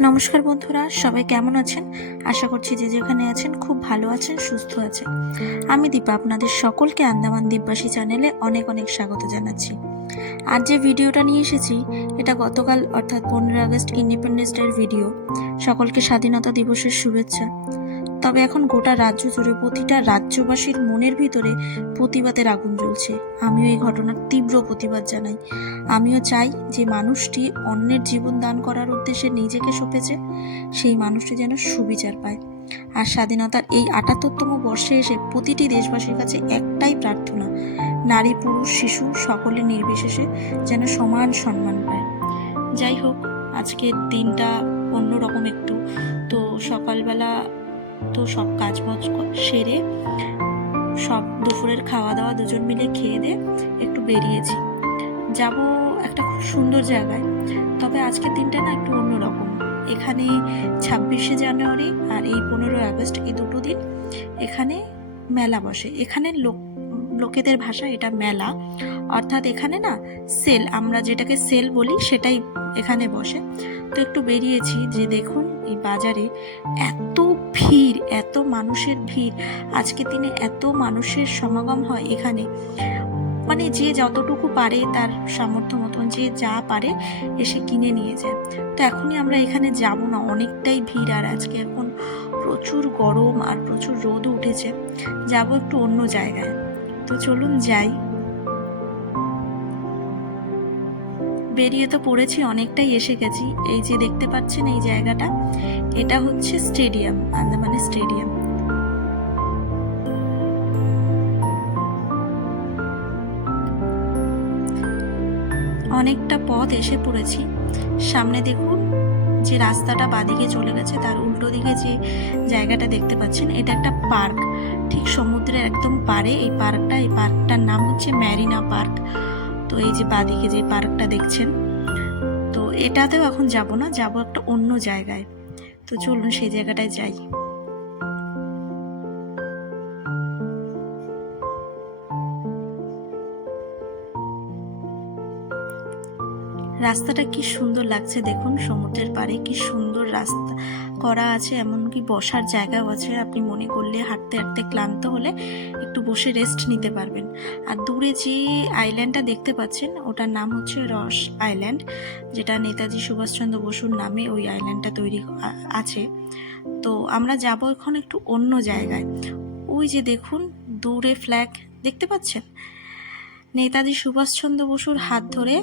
নমস্কার বন্ধুরা, সবাই কেমন আছেন? আশা করছি যে যেখানে আছেন খুব ভালো আছেন, সুস্থ আছেন। আমি দীপা, আপনাদের সকলকে আন্দামান দ্বীপবাসী চ্যানেলে অনেক অনেক স্বাগত জানাচ্ছি। আজ যে ভিডিওটা নিয়ে এসেছি, এটা গতকাল, অর্থাৎ পনেরো আগস্ট ইন্ডিপেন্ডেন্স ডের ভিডিও। সকলকে স্বাধীনতা দিবসের শুভেচ্ছা। তবে এখন গোটা রাজ্য জুড়ে প্রতিটা রাজ্যবাসীর মনের ভিতরে প্রতিবাদের আগুন জ্বলছে। আমিও এই ঘটনার তীব্র প্রতিবাদ জানাই। আমিও চাই যে মানুষটি অন্যের জীবন দান করার উদ্দেশ্যে নিজেকে সঁপেছে, সেই মানুষটি যেন সুবিচার পায়। আর স্বাধীনতার এই আটাত্তরতম বর্ষে এসে প্রতিটি দেশবাসীর কাছে একটাই প্রার্থনা, নারী, পুরুষ, শিশু সকলে নির্বিশেষে যেন সমান সম্মান পায়। যাই হোক, আজকের দিনটা অন্যরকম একটু। তো সকালবেলা তো সব কাজ বাজ সেরে সব দুপুরের খাওয়া দাওয়া দুজন মিলে খেয়ে দিয়ে একটু বেরিয়েছি। যাব একটা খুব সুন্দর জায়গায়। তবে আজকের দিনটা না একটু অন্যরকম। এখানে ছাব্বিশে জানুয়ারি আর এই পনেরোই আগস্ট এই দুটো দিন এখানে মেলা বসে। এখানে লোক, লোকেদের ভাষা এটা মেলা। অর্থাৎ এখানে না সেল, আমরা যেটাকে সেল বলি সেটাই এখানে বসে। তো একটু বেরিয়েছি যে দেখুন এই বাজারে এত ভিড়। এত মানুষের ভিড় আজকে দিনে এত মানুষের সমাগম হয় এখানে। মানে যে যতটুকু পারে তার সামর্থ্য মতন, যে যা পারে এসে কিনে নিয়ে যায়। তো এখনই আমরা এখানে যাব না, অনেকটাই ভিড় আর আজকে এখন প্রচুর গরম আর প্রচুর রোদ উঠেছে। যাব একটু অন্য জায়গায়। তো চলুন যাই। বেরিয়ে তো পড়েছি, অনেকটাই এসে গেছি। এই যে দেখতে পাচ্ছেন এই জায়গাটা, এটা হচ্ছে স্টেডিয়াম, আন্দামানের স্টেডিয়াম। অনেকটা পথ এসে পড়েছি। সামনে দেখুন, যে রাস্তাটা বাদিকে চলে গেছে, তার উল্টো দিকে যে জায়গাটা দেখতে পাচ্ছেন, এটা একটা পার্ক। ঠিক সমুদ্রের একদম পারে এই পার্কটা, এই পার্কটার নাম হচ্ছে ম্যারিনা পার্ক। তো এই যে বাদিকে যে পার্কটা দেখছেন, তো এটাতেও এখন যাব না, যাব একটা অন্য জায়গায়। তো চলুন সেই জায়গাটায় যাই। রাস্তাটা কি সুন্দর লাগছে দেখুন, সমুদ্রের পাড়ে কি সুন্দর রাস্তা করা আছে, এমনকি বসার জায়গাও আছে। আপনি মনে করলে হাঁটতে হাঁটতে ক্লান্ত হলে একটু বসে রেস্ট নিতে পারবেন। আর দূরে যে আইল্যান্ডটা দেখতে পাচ্ছেন, ওটার নাম হচ্ছে রস আইল্যান্ড যেটা নেতাজি সুভাষচন্দ্র বসুর নামে ওই আইল্যান্ডটা তৈরি আছে। তো আমরা যাব এখন একটু অন্য জায়গায়। ওই যে দেখুন, দূরে ফ্ল্যাগ দেখতে পাচ্ছেন? নেতাজি সুভাষচন্দ্র বসুর হাত ধরে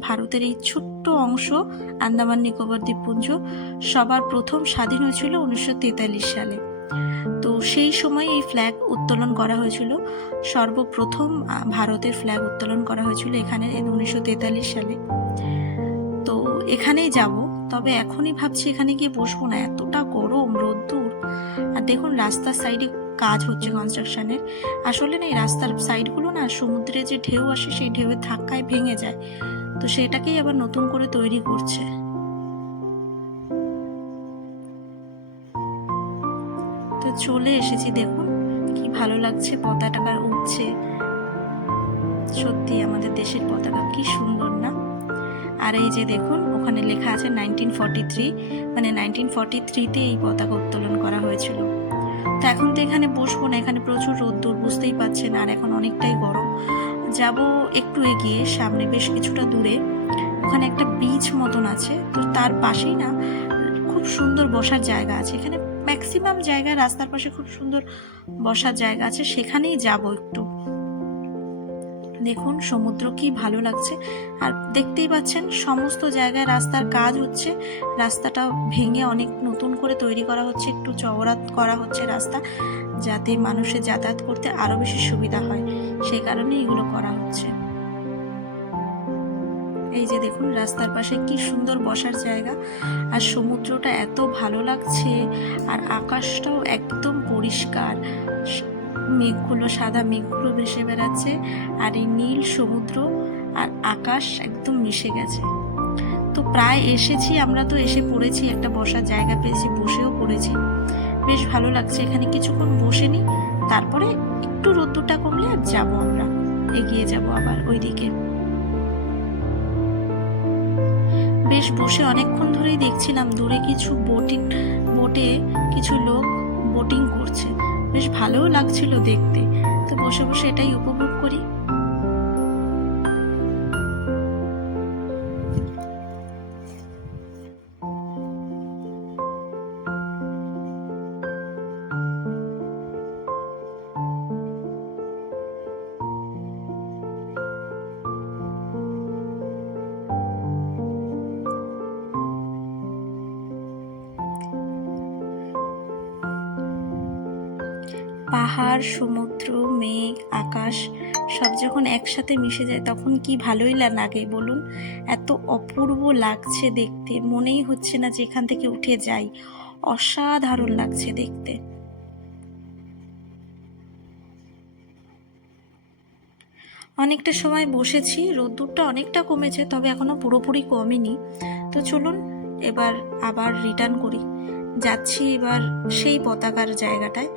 ভারতের এই ছোট্ট অংশ আন্দামান নিকোবর দ্বীপপুঞ্জ সবার প্রথম স্বাধীন হয়েছিল উনিশশো তেতাল্লিশ সালে। তো সেই সময় এই ফ্ল্যাগ উত্তোলন করা হয়েছিল। সর্বপ্রথম ভারতের ফ্ল্যাগ উত্তোলন করা হয়েছিল এখানে উনিশশো তেতাল্লিশ সালে। তো এখানেই যাব। তবে এখনই ভাবছি এখানে গিয়ে বসবো না। এতটা গরম, রোদ্দুর। আর দেখুন, রাস্তার সাইডে কাজ হচ্ছে কনস্ট্রাকশনের আসলে না, এই রাস্তার সাইডগুলো না, সমুদ্রে যে ঢেউ আসে, সেই ঢেউয়ের ধাক্কায় ভেঙে যায়। তো সেটাকেই আবার নতুন করে তৈরি করছে। তো চলে এসেছি দেখুন, কি ভালো লাগছে পতাকাটা উঠছে সত্যি আমাদের দেশের পতাকা কি সুন্দর না? আর এই যে দেখুন, ওখানে লেখা আছে নাইনটিন ফর্টি থ্রি মানে নাইনটিন ফর্টি থ্রিতে এই পতাকা উত্তোলন করা হয়েছিল। তো এখন তো এখানে বসবো না, এখানে প্রচুর রোদ্দুর, বুঝতেই পারছেন, আর এখন অনেকটাই গরম। যাব একটু এগিয়ে, সামনে বেশ কিছুটা দূরে। ওখানে একটা বিচ মতন আছে। তো তার পাশেই না খুব সুন্দর বসার জায়গা আছে। এখানে ম্যাক্সিমাম জায়গা, রাস্তার পাশে খুব সুন্দর বসার জায়গা আছে। সেখানেই যাব একটু। দেখুন, সমুদ্র কি ভালো লাগছে। আর দেখতেই পাচ্ছেন, সমস্ত জায়গায় রাস্তার কাজ হচ্ছে। রাস্তাটা ভেঙে অনেক নতুন করে তৈরি করা হচ্ছে। একটু চওড়া করা হচ্ছে রাস্তা, যাতে মানুষের যাতায়াত করতে আরও বেশি সুবিধা হয়। সেই কারণে এগুলো করা হচ্ছে। এই যে দেখুন, রাস্তার পাশে কি সুন্দর বসার জায়গা। আর সমুদ্রটা এত ভালো লাগছে, আর আকাশটাও একদম পরিষ্কার। মেঘগুলো, সাদা মেঘগুলো ভেসে বেড়াচ্ছে, আর এই নীল সমুদ্র আর আকাশ একদম মিশে গেছে। তো প্রায় এসেছি, আমরা তো এসে পড়েছি, একটা বসার জায়গা পেয়েছি, বসেও পড়েছি। বেশ ভালো লাগছে, এখানে কিছুক্ষণ বসে নি তারপরে একটু রোদ্দুরটা কমলে আর যাব আমরা। এগিয়ে যাব আবার ওইদিকে। বেশ বসে অনেকক্ষণ ধরেই দেখছিলাম দূরে কিছু বোটিং, বোটে কিছু লোক বোটিং করছে। বেশ ভালোও লাগছিল দেখতে। তো বসে বসে এটাই উপভোগ পাহাড়, সমুদ্র, মেঘ, আকাশ, সব যখন একসাথে মিশে যায়, তখন কি ভালোই লাগে বলুন? এত অপূর্ব লাগছে দেখতে। মনেই হচ্ছে না যে এখান থেকে উঠে যাই। অসাধারণ লাগছে দেখতে। অনেকটা সময় বসেছি, রোদ্দুরটা অনেকটা কমেছে, তবে এখনও পুরোপুরি কমেনি। তো চলুন, এবার আবার রিটার্ন করি। যাচ্ছি এবার সেই পতাকার জায়গাটায়।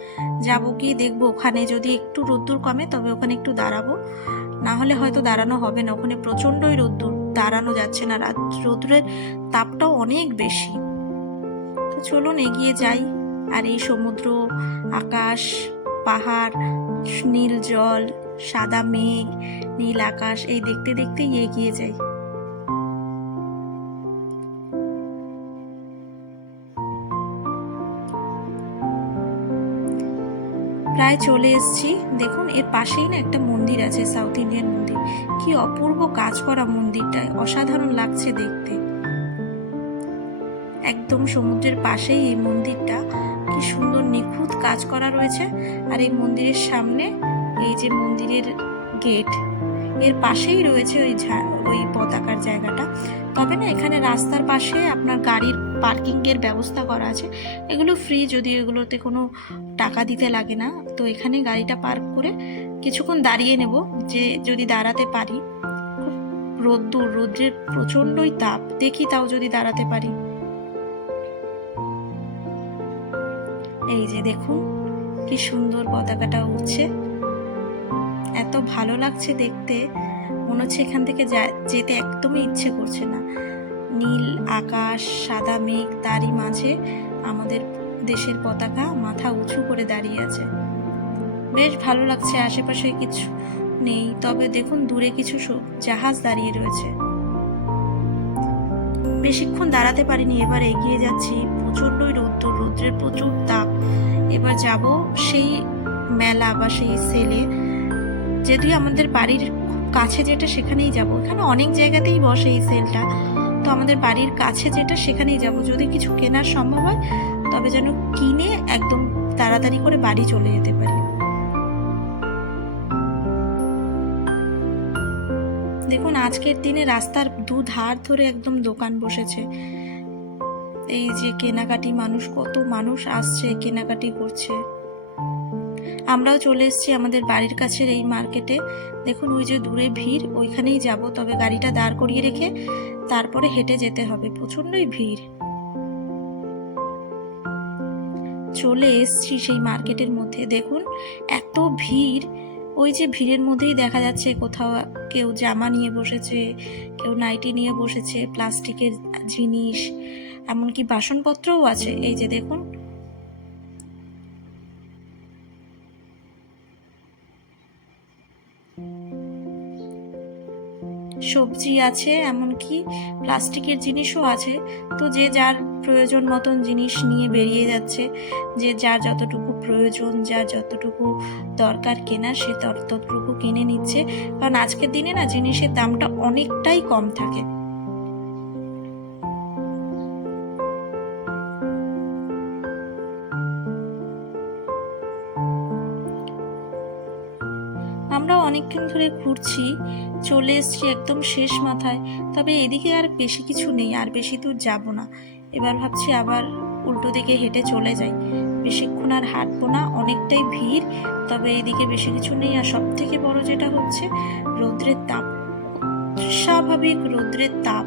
যাব গিয়ে দেখব? ওখানে যদি একটু রোদ্দুর কমে, তবে ওখানে একটু দাঁড়াবো। না হলে হয়তো দাঁড়ানো হবে না। ওখানে প্রচণ্ডই রোদ্দুর। দাঁড়ানো যাচ্ছে না। রাত, রোদ্দুরের তাপটাও অনেক বেশি। তো চলুন, এগিয়ে যাই। আর এই সমুদ্র, আকাশ, পাহাড় নীল জল, সাদা মেঘ, নীল আকাশ, এই দেখতে দেখতেই এগিয়ে যাই। প্রায় চলে এসেছি। দেখুন, এর পাশেই না একটা মন্দির আছে সাউথ ইন্ডিয়ান মন্দির। কি অপূর্ব কাজ করা মন্দিরটায়। অসাধারণ লাগছে দেখতে। একদম সমুদ্রের পাশেই এই মন্দিরটা। কি সুন্দর নিখুঁত কাজ করা রয়েছে। আর এই মন্দিরের সামনে এই যে মন্দিরের গেট, এর পাশেই রয়েছে ওই ওই পতাকার জায়গাটা। তবে না, এখানে রাস্তার পাশে আপনার গাড়ির পার্কিংয়ের ব্যবস্থা করা আছে। এগুলো ফ্রি যদি এগুলোতে কোনো টাকা দিতে লাগে না, তো এখানে গাড়িটা পার্ক করে কিছুক্ষণ দাঁড়িয়ে নেব যে যদি দাঁড়াতে পারি। রোদ্দুর, রোদ্রের প্রচণ্ডই তাপ। দেখি তাও যদি দাঁড়াতে পারি। এই যে দেখুন, কি সুন্দর পতাকাটা উঠছে এত ভালো লাগছে দেখতে। মনে হচ্ছে এখান থেকে যেতে একদমই ইচ্ছে করছে না। নীল আকাশ, সাদা মেঘ, তারই মাঝে আমাদের দেশের পতাকা মাথা উঁচু করে দাঁড়িয়ে আছে। বেশ ভালো লাগছে, আশেপাশে কিছু নেই, তবে দেখুন দূরে কিছু জাহাজ দাঁড়িয়ে রয়েছে। বেশিক্ষণ দাঁড়াতে পারিনি, এবার এগিয়ে যাচ্ছি। প্রচণ্ডই রৌদ্র রৌদ্রের প্রচুর তাপ। এবার যাব সেই মেলা বা সেই সেলে। যদিও আমাদের বাড়ির কাছে যেটা, সেখানেই যাব। এখানে অনেক জায়গাতেই বসে এই সেলটা। তো আমাদের বাড়ির কাছে যেটা, সেখানেই যাব। যদি কিছু কেনার সম্ভব হয়, তবে যেন কিনে একদম তাড়াতাড়ি করে বাড়ি চলে যেতে পারি। দেখুন, আজকের দিনে রাস্তার দু ধার ধরে একদম দোকান বসেছে। এই যে কেনাকাটি মানুষ, কত মানুষ আসছে, কেনাকাটি করছে। আমরাও চলে এসেছি আমাদের বাড়ির কাছের এই মার্কেটে। দেখুন, ওই যে দূরে ভিড়, ওইখানেই যাব। তবে গাড়িটা দাঁড় করিয়ে রেখে তারপরে হেঁটে যেতে হবে। প্রচণ্ডই ভিড়। চলে এসছি সেই মার্কেটের মধ্যে। দেখুন, এত ভিড়। ওই যে ভিড়ের মধ্যেই দেখা যাচ্ছে কোথাও কেউ জামা নিয়ে বসেছে, কেউ নাইটি নিয়ে বসেছে, প্লাস্টিকের জিনিস, এমনকি বাসনপত্রও আছে। এই যে দেখুন সবজি আছে, এমনকি প্লাস্টিকের জিনিসও আছে। তো যে যার প্রয়োজন মতন জিনিস নিয়ে বেরিয়ে যাচ্ছে, যে যার যতটুকু প্রয়োজন, যার যতটুকু দরকার কেনা সে ততটুকু কিনে নিচ্ছে। কারণ আজকের দিনে না জিনিসের দামটা অনেকটাই কম থাকে। আমরা অনেকক্ষণ ধরে ঘুরছি, চলে এসছি একদম শেষ মাথায়। তবে এদিকে আর বেশি কিছু নেই, আর বেশি দূর যাব না। এবার ভাবছি আবার উল্টো দিকে হেঁটে চলে যাই। বেশিক্ষণ আর হাঁটবো না, অনেকটাই ভিড়, তবে এদিকে বেশি কিছু নেই। আর সব থেকে বড় যেটা হচ্ছে, রৌদ্রের তাপ। স্বাভাবিক রৌদ্রের তাপ।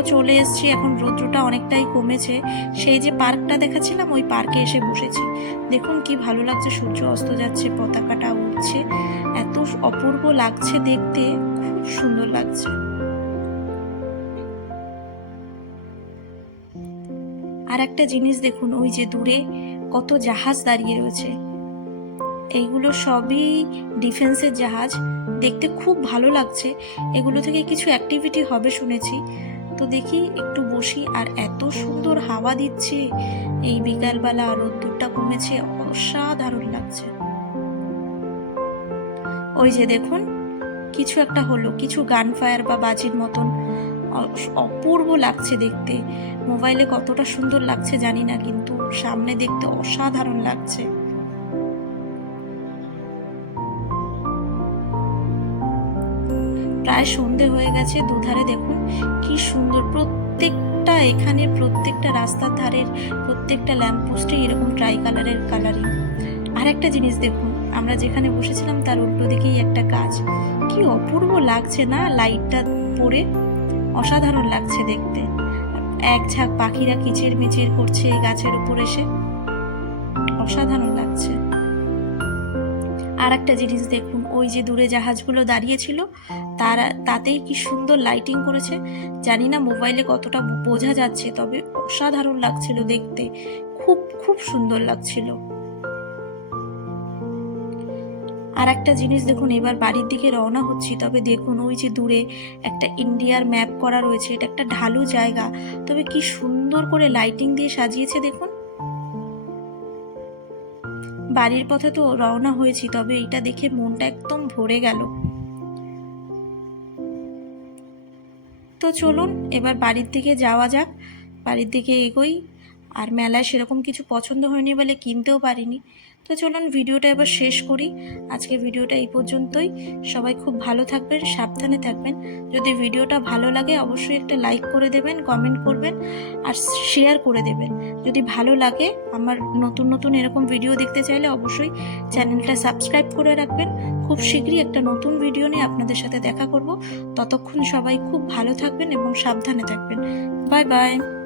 চলে এসেছি, এখন রৌদ্রটা অনেকটাই কমেছে। সেই যে পার্কটা দেখাচ্ছিলাম, ওই পার্কে এসে বসেছি। দেখুন কি ভালো লাগছে, সূর্য অস্ত যাচ্ছে, পতাকাটা উঠছে এত অপূর্ব লাগছে দেখতে, খুব সুন্দর লাগছে। আর একটা জিনিস দেখুন, ওই যে দূরে কত জাহাজ দাঁড়িয়ে রয়েছে। এইগুলো সবই ডিফেন্সের জাহাজ। দেখতে খুব ভালো লাগছে। এগুলো থেকে কিছু অ্যাক্টিভিটি হবে শুনেছি। তো দেখি একটু বসি, আর এত সুন্দর হাওয়া দিচ্ছে। এই বিকালবেলা রোদ্দুরটা কমেছে, অসাধারণ লাগছে। ওই যে দেখুন, কিছু একটা হলো, কিছু গান ফায়ার বা বাজির মতন। অপূর্ব লাগছে দেখতে। মোবাইলে কতটা সুন্দর লাগছে জানি না, কিন্তু সামনে দেখতে অসাধারণ লাগছে। প্রায় সন্ধে হয়ে গেছে, দুধারে দেখুন কি সুন্দর। প্রত্যেকটা এখানে প্রত্যেকটা রাস্তার ধারের প্রত্যেকটা ল্যাম্পপোস্টে এরকম ট্রাই কালারের কালারিং আর একটা জিনিস দেখুন, আমরা যেখানে বসেছিলাম তার উল্টো দিকেই একটা গাছ। কি অপূর্ব লাগছে না লাইটটা পড়ে? অসাধারণ লাগছে দেখতে। এক ঝাঁক পাখিরা কিচির মিচির করছে এই গাছের উপর এসে। অসাধারণ লাগছে। আর একটা জিনিস দেখুন ওই যে দূরে জাহাজগুলো দাঁড়িয়েছিল, তার, তাতেই কি সুন্দর লাইটিং করেছে। জানি না মোবাইলে কতটা বোঝা যাচ্ছে, তবে অসাধারণ লাগছিল দেখতে। খুব খুব সুন্দর লাগছিল। আর একটা জিনিস দেখুন, এবার বাড়ির দিকে রওনা হচ্ছি, তবে দেখুন ওই যে দূরে একটা ইন্ডিয়ার ম্যাপ করা রয়েছে, এটা একটা ঢালু জায়গা। তবে কি সুন্দর করে লাইটিং দিয়ে সাজিয়েছে দেখুন। বাড়ির পথে তো রওনা হয়েছি, তবে এটা দেখে মনটা একদম ভরে গেল। তো চলুন, এবার বাড়ির দিকে যাওয়া যাক। বাড়ির দিকে এগোই, আর মেলায় সেরকম কিছু পছন্দ হয়নি বলে কিনতেও পারিনি। তো চলুন ভিডিওটা এবার শেষ করি। আজকে ভিডিওটা এই পর্যন্তই। সবাই খুব ভালো থাকবেন, সাবধানে থাকবেন। যদি ভিডিওটা ভালো লাগে, অবশ্যই একটা লাইক করে দেবেন, কমেন্ট করবেন আর শেয়ার করে দেবেন। যদি ভালো লাগে, আমার নতুন নতুন এরকম ভিডিও দেখতে চাইলে অবশ্যই চ্যানেলটা সাবস্ক্রাইব করে রাখবেন। খুব শীঘ্রই একটা নতুন ভিডিও নিয়ে আপনাদের সাথে দেখা করব। ততক্ষণ সবাই খুব ভালো থাকবেন এবং সাবধানে থাকবেন। Bye bye.